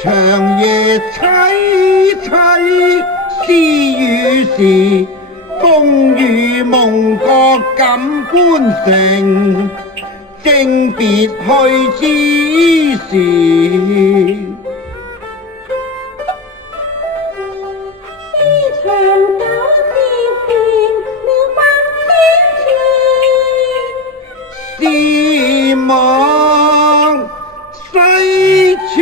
長夜凄凄思與時，風雨夢覺感官城，正別去之時。是望西村，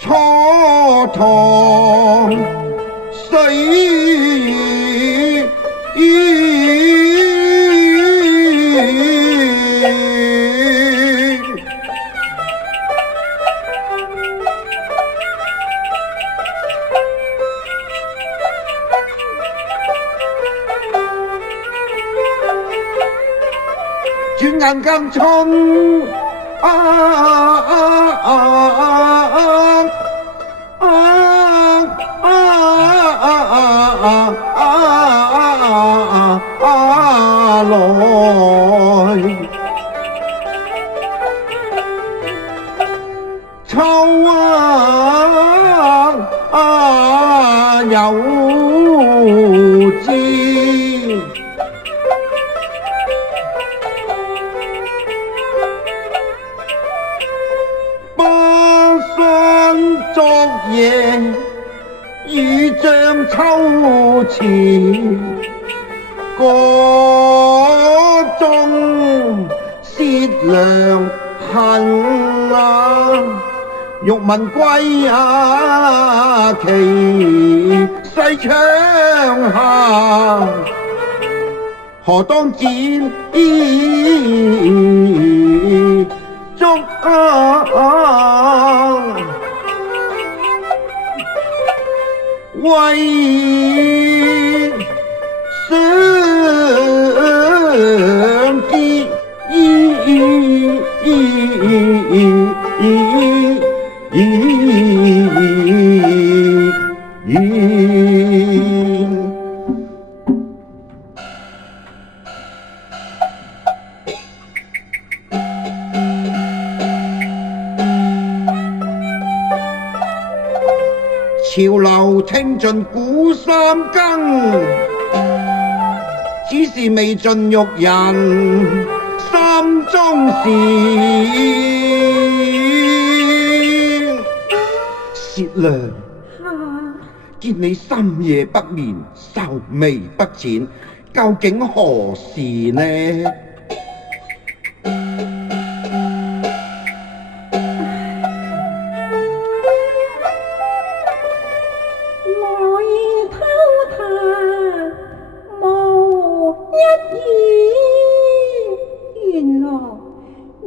蹉跎歲月。轉眼間春來，秋又至。昨夜雨將秋遲，個中薛良恨啊！欲問歸期西窗下，何當剪竹為相見。潮流聽盡古三更，只是未盡欲人心中事。薛良，見你深夜不眠，愁眉不展，究竟何事呢？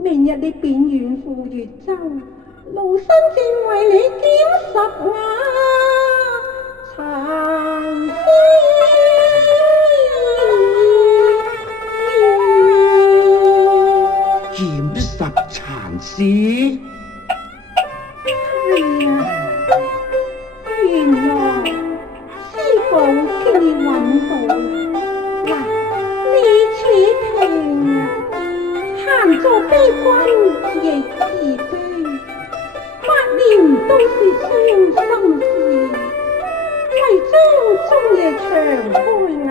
明日你便遠赴越州，勞身正為你檢拾殘屍。檢拾殘屍？係啊，原來師傅叫你揾到。嗱，你此聽啊，閒坐悲觀亦自卑，百年都是傷心事，為將終夜長開眼，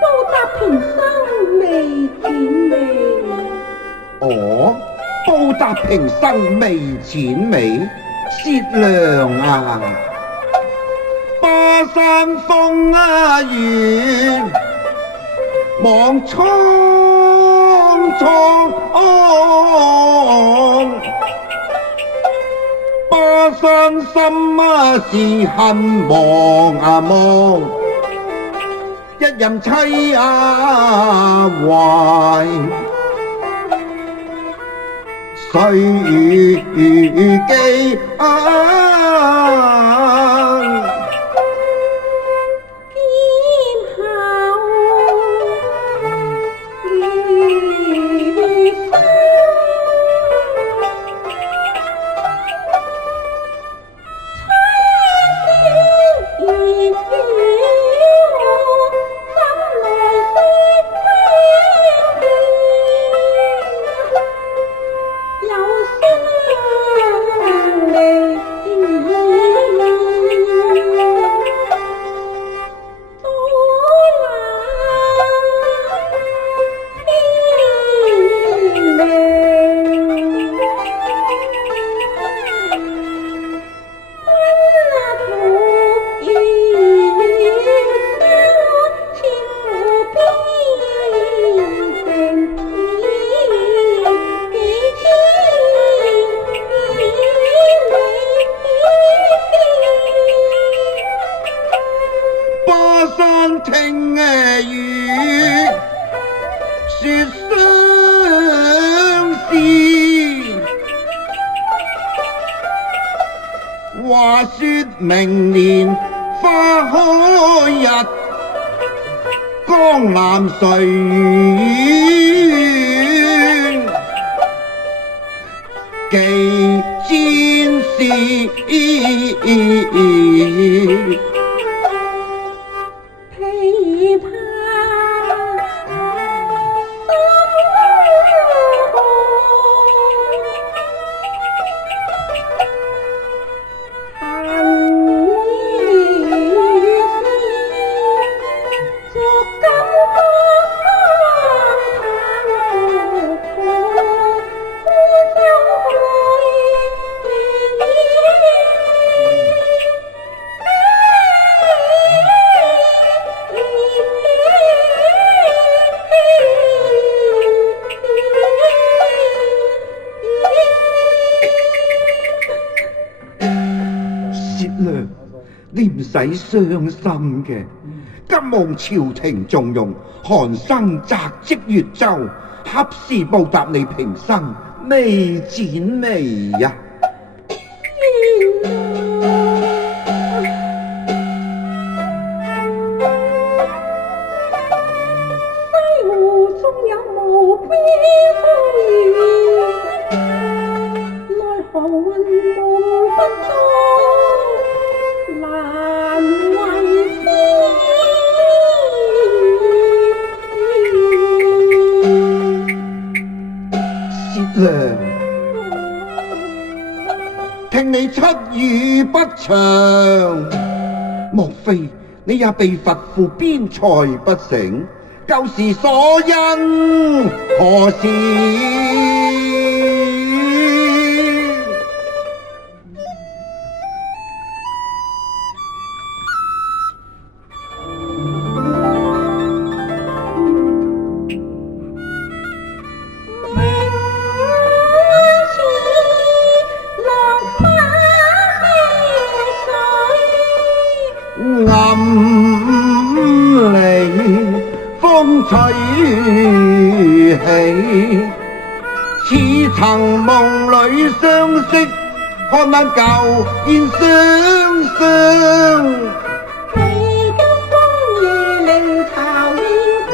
報答平生未展眉。哦，報答平生未展眉，薛娘啊，巴山風啊遠，望蒼蒼，巴山心啊是恨望啊望，一任妻啊懷。歲記聽雨說相思，話說明年花開日，江南誰願寄千絲。你唔使傷心嘅，急望朝廷重用，韓生擇職越州，恰時報答你平生未剪眉呀。西湖中有無邊風雨，奈何雲夢不中。薛娘，聽你出語不詳，莫非你也被罰赴邊塞不成？舊時所因何事？暗裏風吹起，似曾夢裏相識，看晚舊燕雙雙。披金風雨令巢燕歸。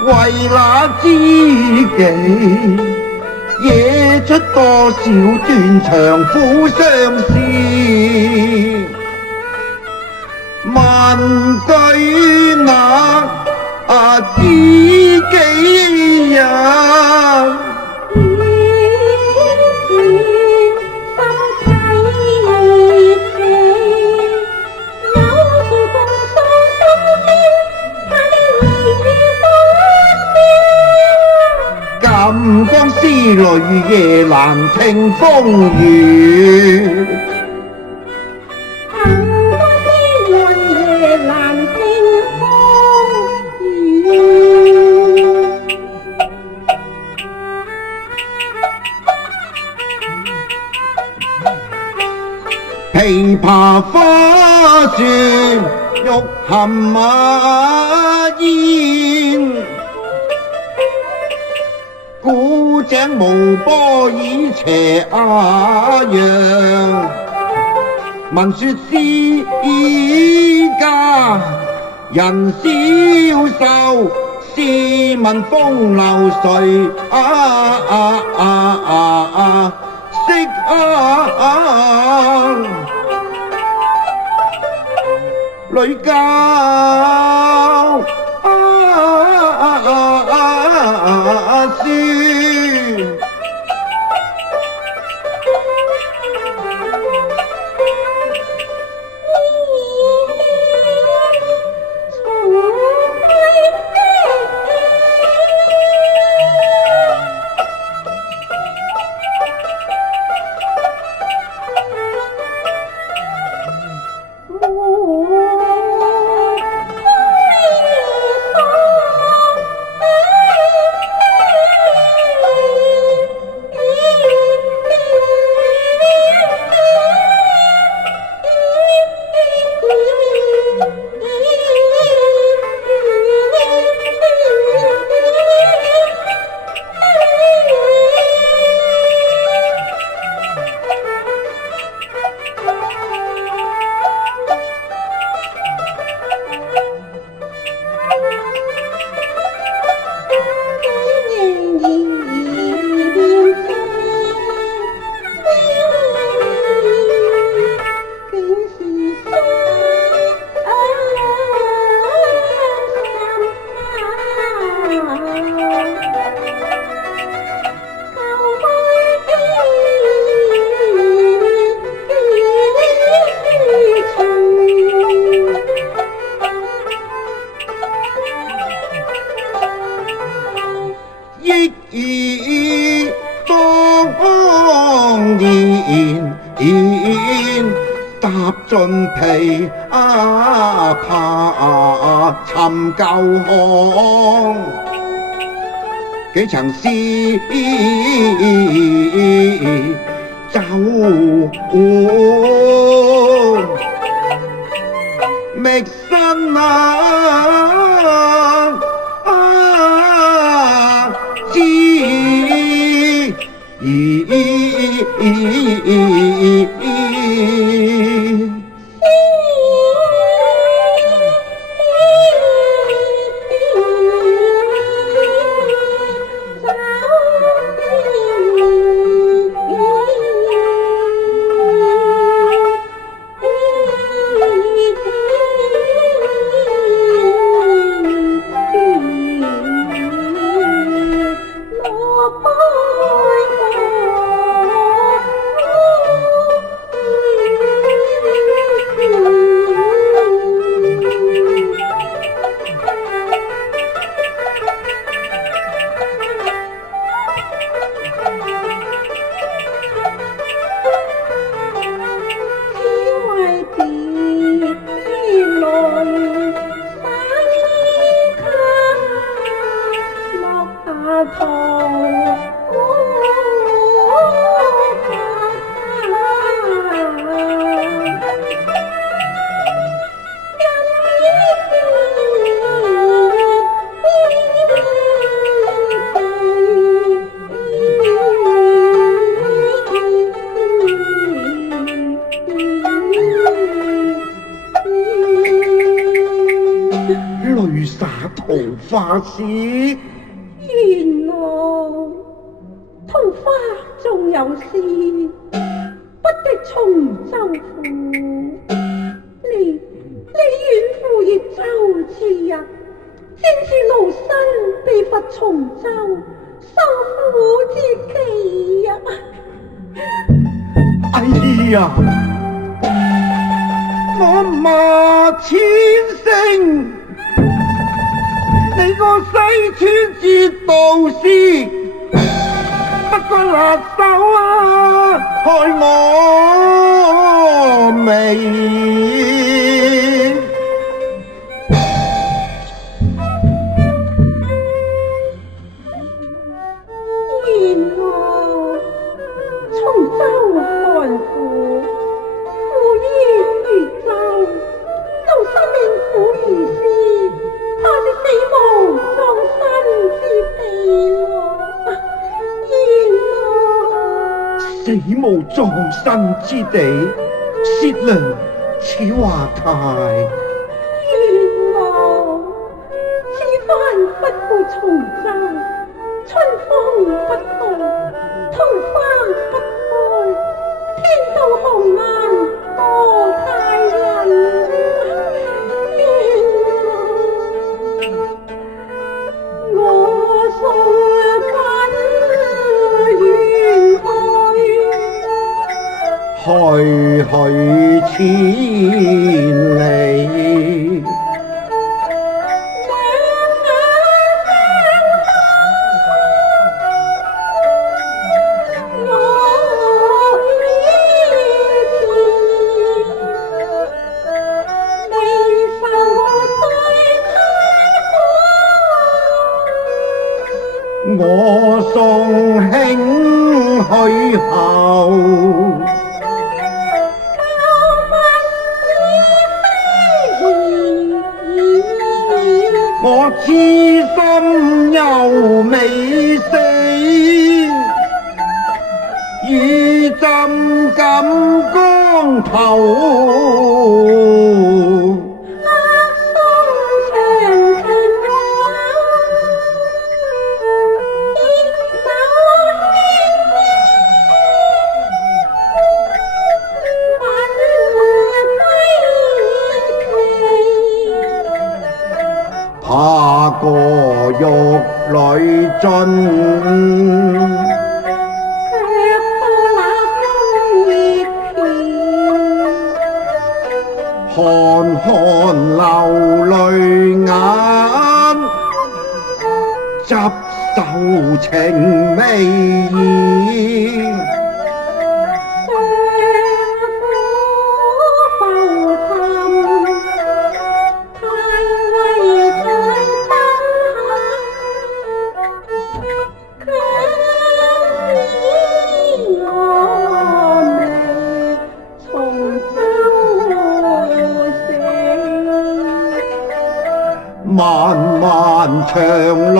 為那知己，惹出多少斷腸苦相思。問句那知己呀。金光思慮夜難聽風雨，金光思慮夜難聽風雨。琵琶花樹玉含馬煙，古井無波以斜陽，聞說詩家人消瘦，試問風流誰識女教書。憶當年踏進琵琶尋舊巷，幾曾試酒覓新淚灑桃花詩。原來桃花仲有詩，不敵從州府。你遠赴益州之日，正是奴身被罰從州，受苦之期呀！哎呀，我罵千聲，你個西川節道士，不該辣手啊，害我命。原來從州看苦，苦於越州，奴身命苦如斯，怕是死無葬身之地咯。死無葬身之地，薛娘此話太……原來此番不顧從州，春風不度，桃花不開，天道紅顏多太人。我送緊遠去，去千里。我送兄去後，我痴心又未死，如朕咁光頭。怕過玉裏盡，卻到那風月片，寒寒流淚眼，執手情未已。漫漫長路，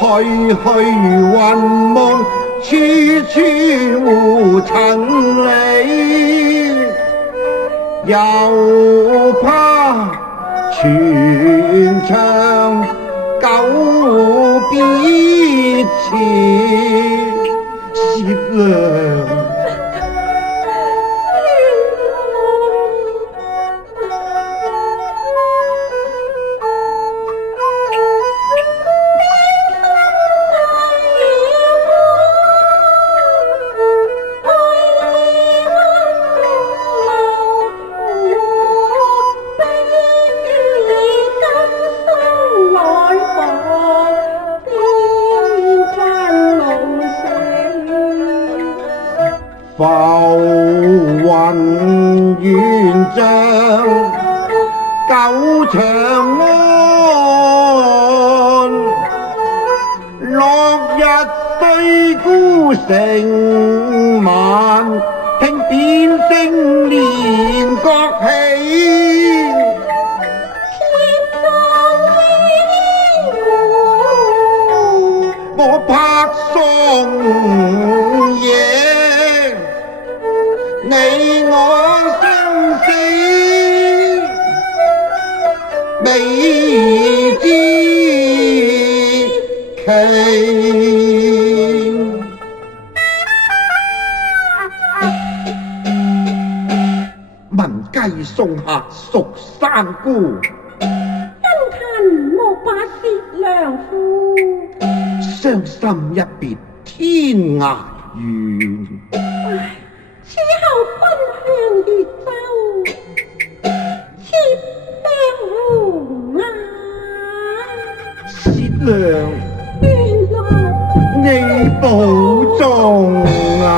去雲夢，處處胡塵里，又怕全場久別前，薛娘。浮雲緣像舊長安，落日對孤城晚，聽變聲連角起，我拍喪夜。你我生死未知期，聞雞送客屬山姑，恩恨莫把笑丈夫，傷心一別天涯遠。唉，此後奔向越州，妾病無涯。薛娘，原來你保重啊！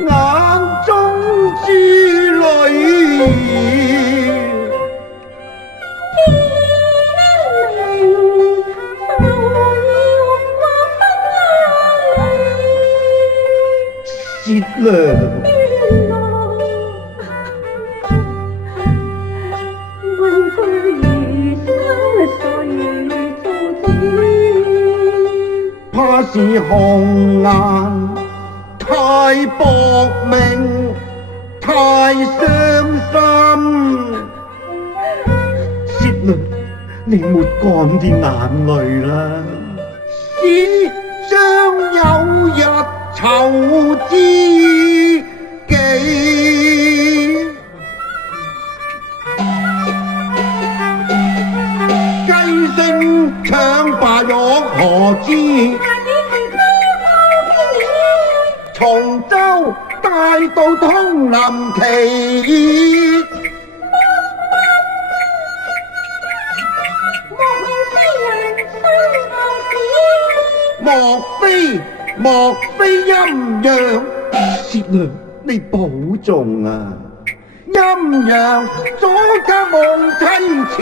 眼中之淚，天明就要過分薛娘，原來問句餘生誰做主？怕是紅顏太薄命，太傷心。薛娘，你抹乾啲眼淚啦，只將有日酬知己。雞聲搶霸玉何知？從州帶到通臨期，莫非陰陽？薛娘，你保重啊！陰陽阻隔夢妻妾。